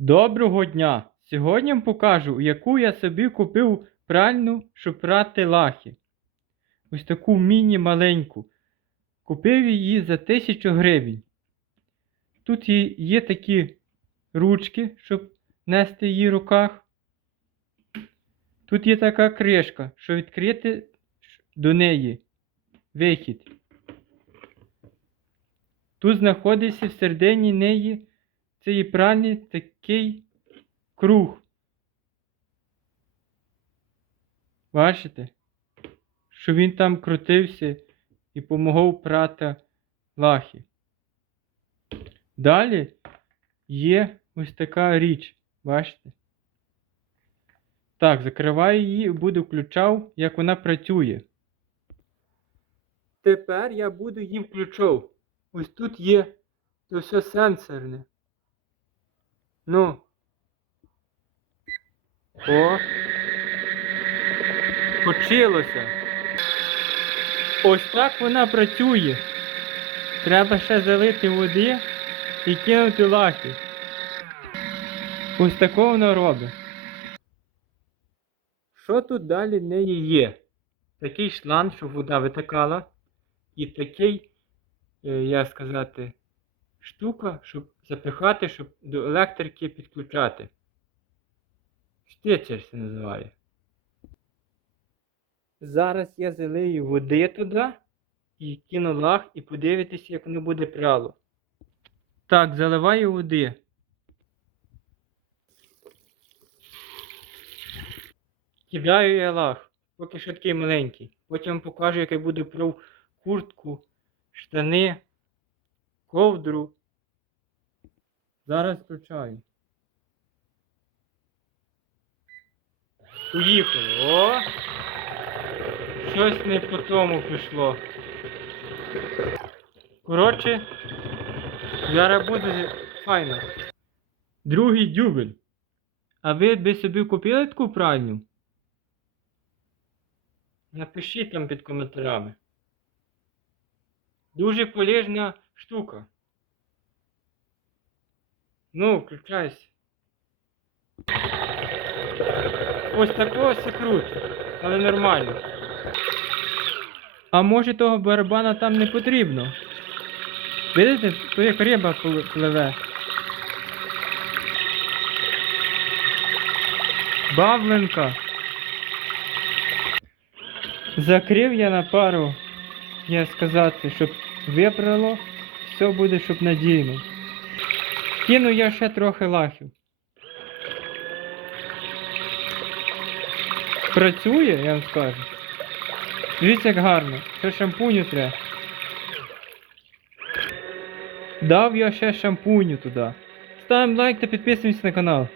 Доброго дня! Сьогодні вам покажу, яку я собі купив пральну, щоб прати лахи. Ось таку міні-маленьку. Купив її за 1000 гривень. Тут є, такі ручки, щоб нести її в руках. Тут є така кришка, щоб відкрити до неї вихід. Тут знаходиться всередині неї цієї пральні такий круг. Бачите? Що він там крутився і помогав прати лахи. Далі є ось така річ. Бачите? Так, закриваю її і буду включав, як вона працює. Тепер я буду їм включав. Ось тут є все сенсорне. Ну. О. Почилося. Ось так вона працює. Треба ще залити води і кинути лахи. Ось такого вона робить. Що тут далі в неї є? Такий шланг, щоб вода витикала. І такий, е, як сказати, штука, щоб запихати, щоб до електрики підключати. Штицер це називає. Зараз я залию води туди і кину лах і подивитися, як воно буде пряло. Так, заливаю води. Кидаю я лах, поки що такий маленький. Потім покажу, як я буду прав куртку, штани, ковдру. Зараз включаю. Поїхали. О! Щось не по тому пішло. Коротше, зараз буде файно. Другий дюбель. А ви би собі купили таку пральню? Напишіть там під коментарями. Дуже полезна штука. Ну, включайся. Ось такого секрут, але нормально. А може того барабана там не потрібно? Видите, то як риба пливе. Бавленка. Закрив я на пару, як сказати, щоб вибрало, все буде, щоб надійно. Кину я ще трохи лахів. Працює, я вам скажу. Дивіться, як гарно. Ще шампуню треба. Дав я ще шампуню туди. Ставимо лайк та підписуємося на канал.